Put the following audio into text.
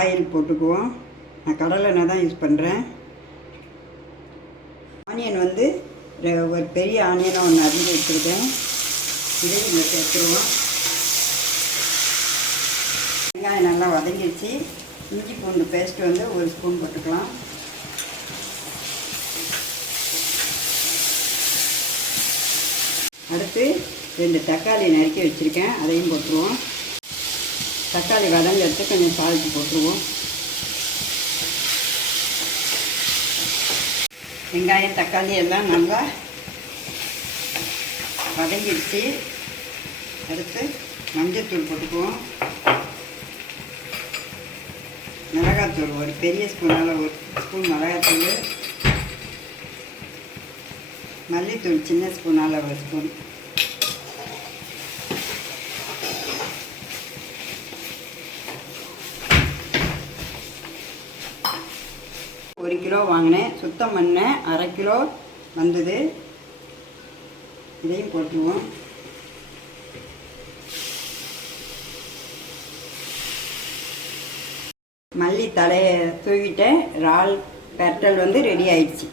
Oil போட்டுக்குவோம். நான் கடலை எண்ணெய் தான் யூஸ் பண்ணுறேன். ஆனியன் வந்து ஒரு பெரிய ஆனியனை ஒன்று அரிஞ்சு வச்சுருக்கேன். இதையும் இங்கே சேர்த்துருவோம். வெங்காயம் நல்லா வதங்கிடுச்சு. இஞ்சி பூண்டு பேஸ்ட்டு வந்து ஒரு ஸ்பூன் போட்டுக்கலாம். அடுத்து 2 தக்காளி நறுக்கி வச்சுருக்கேன், அதையும் போட்டுருவோம். தக்காளி வதங்கிறதுக்கு கொஞ்சம் சால்ட்டு போட்டுருவோம். வெங்காயம் தக்காளி எல்லாம் நல்லா வதங்கிடுச்சு. அடுத்து மஞ்சள்தூள் போட்டுக்குவோம். மிளகாத்தூள் ஒரு பெரிய ஸ்பூனால் ஒரு ஸ்பூன் மிளகாத்தூள். மல்லித்தூள் சின்ன ஸ்பூனால் ஒரு ஸ்பூன். ஒரு கிலோ வாங்கினேன், சுத்தம் பண்ணேன், 1/2 கிலோ வந்தது. இதையும் போட்டுருவோம். மல்லி தலையை தூவிட்டேன். இறால் பெரட்டல் வந்து ரெடி ஆயிடுச்சு.